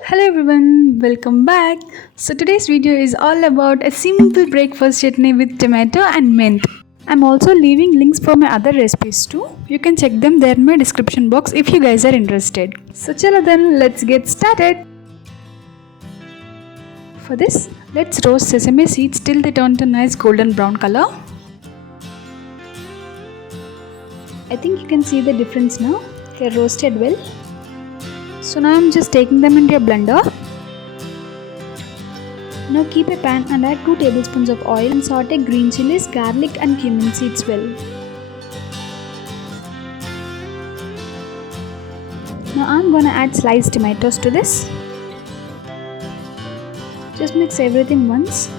Hello everyone, welcome back. So today's video is all about a simple breakfast chutney with tomato and mint. I'm also leaving links for my other recipes too. You can check them there in my description box if you guys are interested. So chalo then, let's get started. For this, let's roast sesame seeds till they turn to nice golden brown color. I think you can see the difference now. They're roasted well. So now I'm just taking them into a blender. Now keep a pan and add 2 tablespoons of oil and saute green chilies, garlic and cumin seeds well. Now I'm gonna add sliced tomatoes to this. Just mix everything once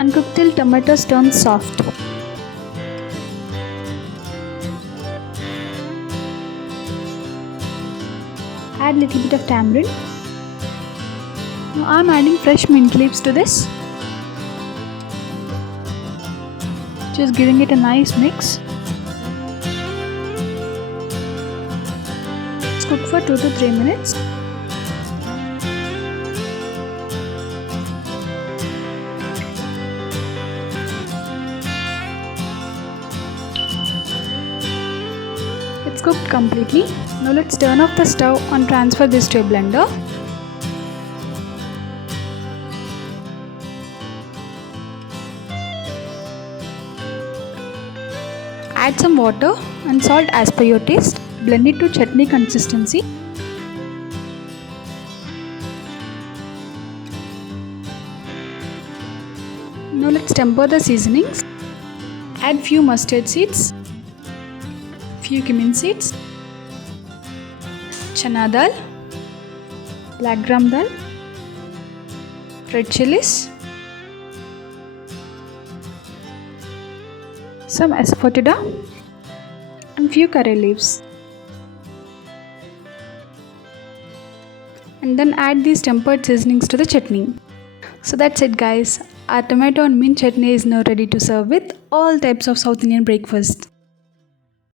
and cook till tomatoes turn soft. Add little bit of tamarind. Now I am adding fresh mint leaves to this. Just giving it a nice mix. Let's cook for 2 to 3 minutes. It's cooked completely. Now let's turn off the stove and transfer this to a blender. Add some water and salt as per your taste. Blend it to chutney consistency. Now let's temper the seasonings. Add few mustard seeds, few cumin seeds, chana dal, black gram dal, red chilies, some asafoetida and few curry leaves. And then add these tempered seasonings to the chutney. So that's it guys. Our tomato and mint chutney is now ready to serve with all types of South Indian breakfast.